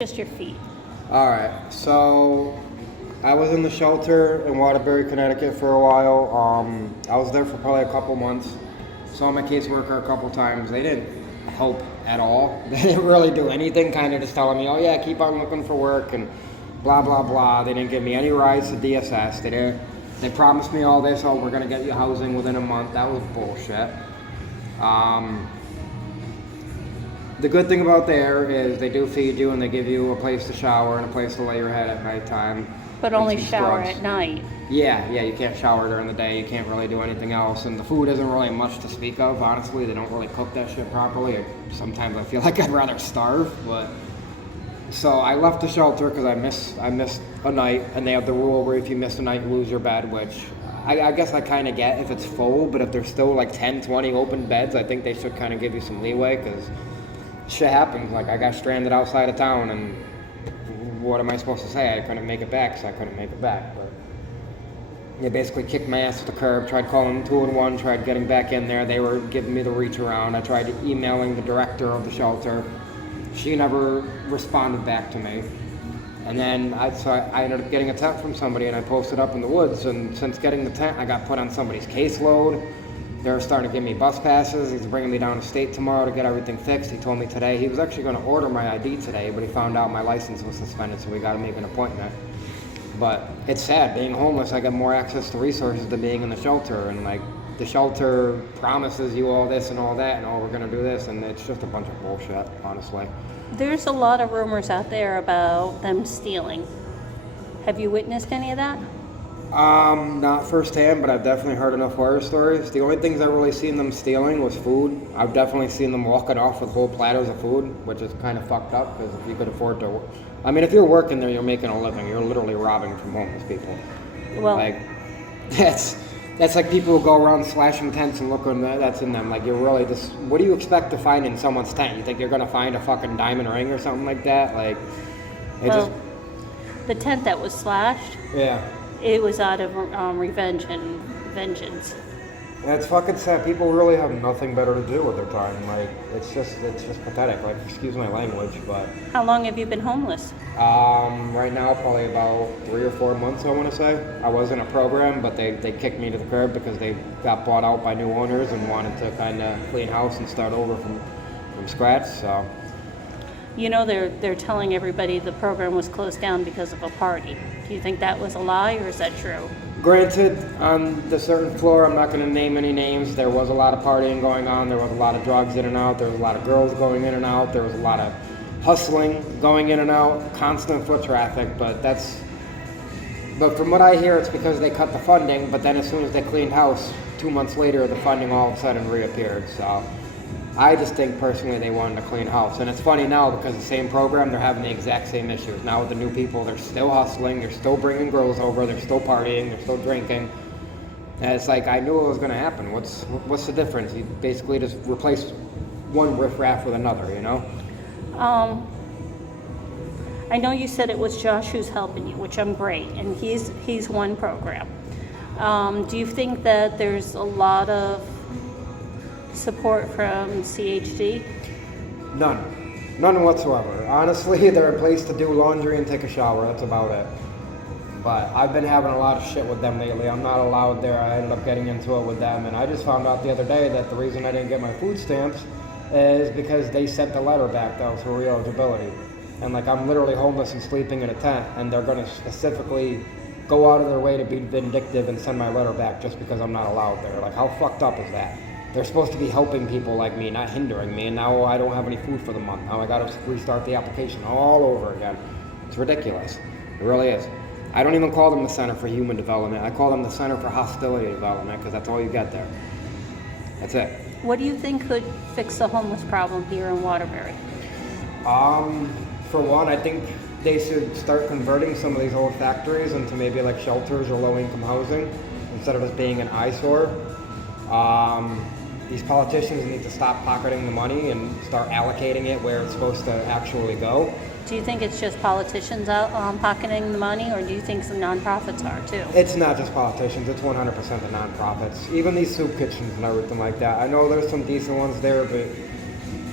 Just your feet. All right, so I was in the shelter in Waterbury, Connecticut for a while. I was there for probably a couple months. Saw my caseworker a couple times. They didn't help at all. They didn't really do anything, kind of just telling me, oh yeah, keep on looking for work and blah, blah, blah. They didn't give me any rides to DSS. They promised me all this, oh, we're going to get you housing within a month. That was bullshit. The good thing about there is they do feed you and they give you a place to shower and a place to lay your head at nighttime. But and only some shower scrubs. at night. Yeah, you can't shower during the day. You can't really do anything else. And the food isn't really much to speak of, honestly. They don't really cook that shit properly. Sometimes I feel like I'd rather starve, but... So I left the shelter because I missed a night, and they have the rule where if you miss a night, you lose your bed, which I guess I kind of get if it's full, but if there's still like 10, 20 open beds, I think they should kind of give you some leeway because shit happens. Like, I got stranded outside of town, and what am I supposed to say? I couldn't make it back, so I couldn't make it back. But they basically kicked my ass to the curb, tried calling 211, tried getting back in there. They were giving me the reach around. I tried emailing the director of the shelter. She never responded back to me. And then I ended up getting a tent from somebody, and I posted up in the woods. And since getting the tent, I got put on somebody's caseload. They're starting to give me bus passes. He's bringing me down to state tomorrow to get everything fixed. He told me today he was actually going to order my ID today, but he found out my license was suspended, so we got to make an appointment. But it's sad. Being homeless, I get more access to resources than being in the shelter. And like, the shelter promises you all this and all that, and oh, we're going to do this, and it's just a bunch of bullshit, honestly. There's a lot of rumors out there about them stealing. Have you witnessed any of that? Not firsthand, but I've definitely heard enough horror stories. The only things I've really seen them stealing was food. I've definitely seen them walking off with whole platters of food, which is kind of fucked up, because if you could afford to... I mean, if you're working there, you're making a living. You're literally robbing from homeless people. Well, Like, that's like people who go around slashing tents and looking that's in them. Like, you're really just... What do you expect to find in someone's tent? You think you're going to find a fucking diamond ring or something like that? Like, the tent that was slashed, Yeah. it was out of revenge and vengeance. Yeah, it's fucking sad. People really have nothing better to do with their time. Like, it's just pathetic. Like, excuse my language, but How long have you been homeless? right now probably about 3 or 4 months, I want to say. I was in a program, but they kicked me to the curb because they got bought out by new owners and wanted to kind of clean house and start over from scratch. So You know, they're telling everybody the program was closed down because of a party. Do you think that was a lie, or is that true? granted, on the certain floor, I'm not going to name any names, there was a lot of partying going on, there was a lot of drugs in and out, there was a lot of girls going in and out, there was a lot of hustling going in and out, constant foot traffic, but from what I hear, it's because they cut the funding, but then as soon as they cleaned house, 2 months later, the funding all of a sudden reappeared, so I just think personally they wanted to clean house. And it's funny now because the same program, they're having the exact same issues. Now with the new people, they're still hustling, they're still bringing girls over, they're still partying, they're still drinking. And it's like, I knew it was going to happen. What's the difference? You basically just replace one riffraff with another, you know? I know you said it was Josh who's helping you, which I'm great, and he's one program. Do you think that there's a lot of support from CHD? None whatsoever. Honestly, they're a place to do laundry and take a shower. That's about it. But I've been having a lot of shit with them lately. I'm not allowed there. I ended up getting into it with them, and I just found out the other day that the reason I didn't get my food stamps is because they sent the letter back that was for re-eligibility. And like, I'm literally homeless and sleeping in a tent, and they're going to specifically go out of their way to be vindictive and send my letter back just because I'm not allowed there. Like, how fucked up is that? They're supposed to be helping people like me, not hindering me, and now I don't have any food for the month. Now I gotta restart the application all over again. It's ridiculous. It really is. I don't even call them the Center for Human Development. I call them the Center for Hostility Development because that's all you get there. That's it. What do you think could fix the homeless problem here in Waterbury? For one, I think they should start converting some of these old factories into maybe like shelters or low-income housing instead of just being an eyesore. These politicians need to stop pocketing the money and start allocating it where it's supposed to actually go. Do you think it's just politicians out pocketing the money, or do you think some nonprofits are too? It's not just politicians, it's 100% the nonprofits. Even these soup kitchens and everything like that. I know there's some decent ones there, but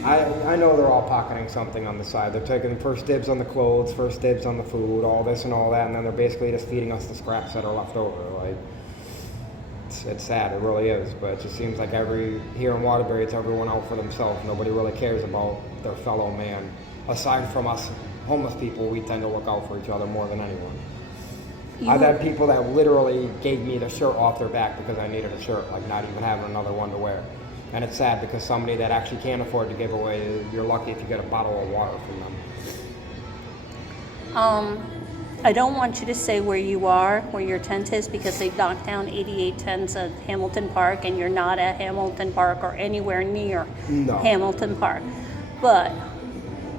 I know they're all pocketing something on the side. They're taking first dibs on the clothes, first dibs on the food, all this and all that, and then they're basically just feeding us the scraps that are left over. Like, it's sad, it really is, but it just seems like here in Waterbury, it's everyone out for themselves. Nobody really cares about their fellow man. Aside from us homeless people, we tend to look out for each other more than anyone. I've had people that literally gave me the shirt off their back because I needed a shirt, like not even having another one to wear. And it's sad because somebody that actually can't afford to give away, you're lucky if you get a bottle of water from them. I don't want you to say where you are, where your tent is, because they knocked down 88 tents at Hamilton Park, and you're not at Hamilton Park or anywhere near Hamilton Park. But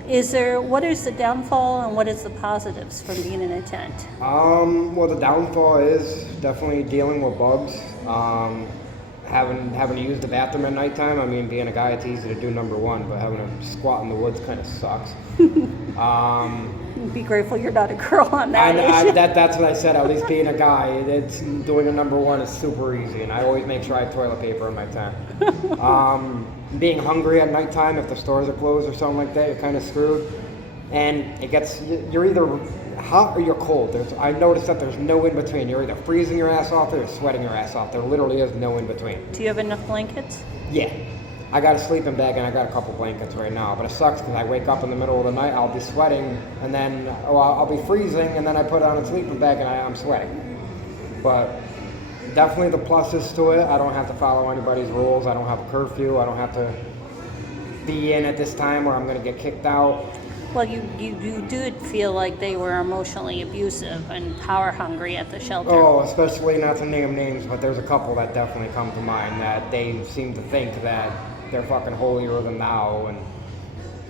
what is the downfall and what is the positives from being in a tent? Well, the downfall is definitely dealing with bugs. Having to use the bathroom at nighttime. I mean, being a guy, it's easy to do number one, but having to squat in the woods kind of sucks. Be grateful you're not a girl on that issue. That's what I said. At least being a guy, it's doing a number one is super easy, and I always make sure I have toilet paper in my tent. Being hungry at nighttime, if the stores are closed or something like that, you're kind of screwed. And you're either hot or you're cold. I noticed that there's no in between. You're either freezing your ass off or you're sweating your ass off. There literally is no in between. Do you have enough blankets? Yeah. I got a sleeping bag and I got a couple blankets right now, but it sucks because I wake up in the middle of the night, I'll be sweating, and then I'll be freezing, and then I put on a sleeping bag and I'm sweating. But definitely the pluses to it, I don't have to follow anybody's rules, I don't have a curfew, I don't have to be in at this time or I'm going to get kicked out. Well, you did feel like they were emotionally abusive and power hungry at the shelter. Oh, especially not to name names, but there's a couple that definitely come to mind that they seem to think that they're fucking holier than thou, and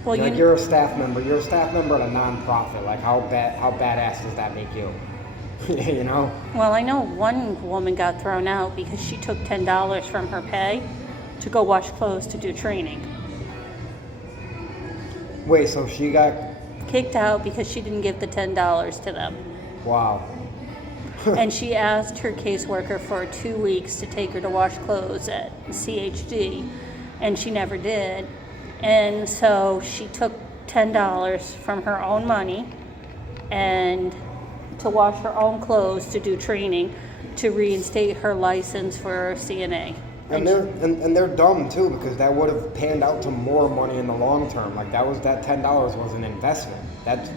well, you're a staff member. You're a staff member at a non-profit. Like how badass does that make you? You know? Well, I know one woman got thrown out because she took $10 from her pay to go wash clothes to do training. Wait, so she got kicked out because she didn't give the $10 to them. Wow. And she asked her caseworker for 2 weeks to take her to wash clothes at CHD, and she never did. And so she took $10 from her own money and to wash her own clothes to do training to reinstate her license for CNA. And they're dumb too, because that would have panned out to more money in the long term. Like that $10 was an investment. That's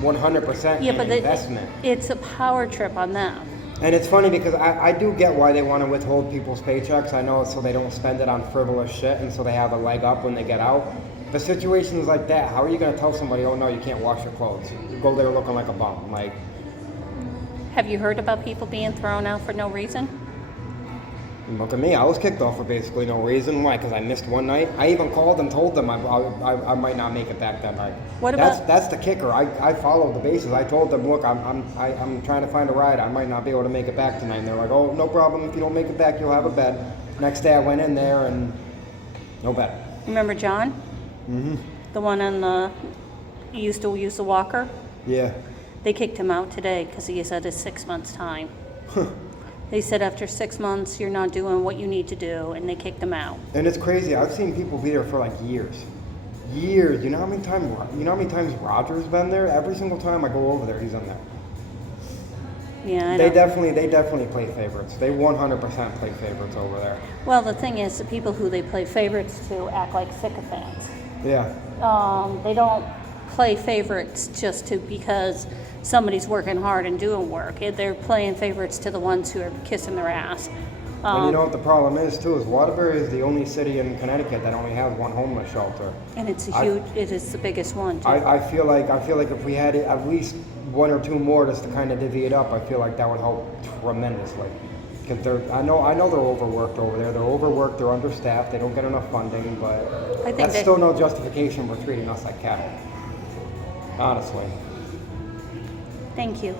100% an investment. It's a power trip on them. And it's funny because I do get why they want to withhold people's paychecks. I know it's so they don't spend it on frivolous shit and so they have a leg up when they get out. But situations like that, how are you going to tell somebody, oh no, you can't wash your clothes? You go there looking like a bum. Like, have you heard about people being thrown out for no reason? Look at me, I was kicked off for basically no reason. Why? Because I missed one night. I even called and told them I might not make it back that night. That's the kicker. I followed the bases. I told them, look, I'm trying to find a ride. I might not be able to make it back tonight. And they're like, oh, no problem. If you don't make it back, you'll have a bed. Next day I went in there and no bed. Remember John? Mm-hmm. The one he used to use the walker? Yeah. They kicked him out today because he is at his 6 months time. They said after 6 months, you're not doing what you need to do, and they kicked him out. And it's crazy. I've seen people be there for like years. Years. You know how many times Roger's been there? Every single time I go over there, he's in there. Yeah, They definitely play favorites. They 100% play favorites over there. Well, the thing is, the people who they play favorites to act like sycophants. Yeah. They don't play favorites just because somebody's working hard and doing work. They're playing favorites to the ones who are kissing their ass. And you know what the problem is too, is Waterbury is the only city in Connecticut that only has one homeless shelter. And it is the biggest one too. I feel like if we had at least one or two more just to kind of divvy it up, I feel like that would help tremendously. Because I know they're overworked over there. They're overworked, they're understaffed, they don't get enough funding, but that's still no justification for treating us like cattle. Honestly. Thank you.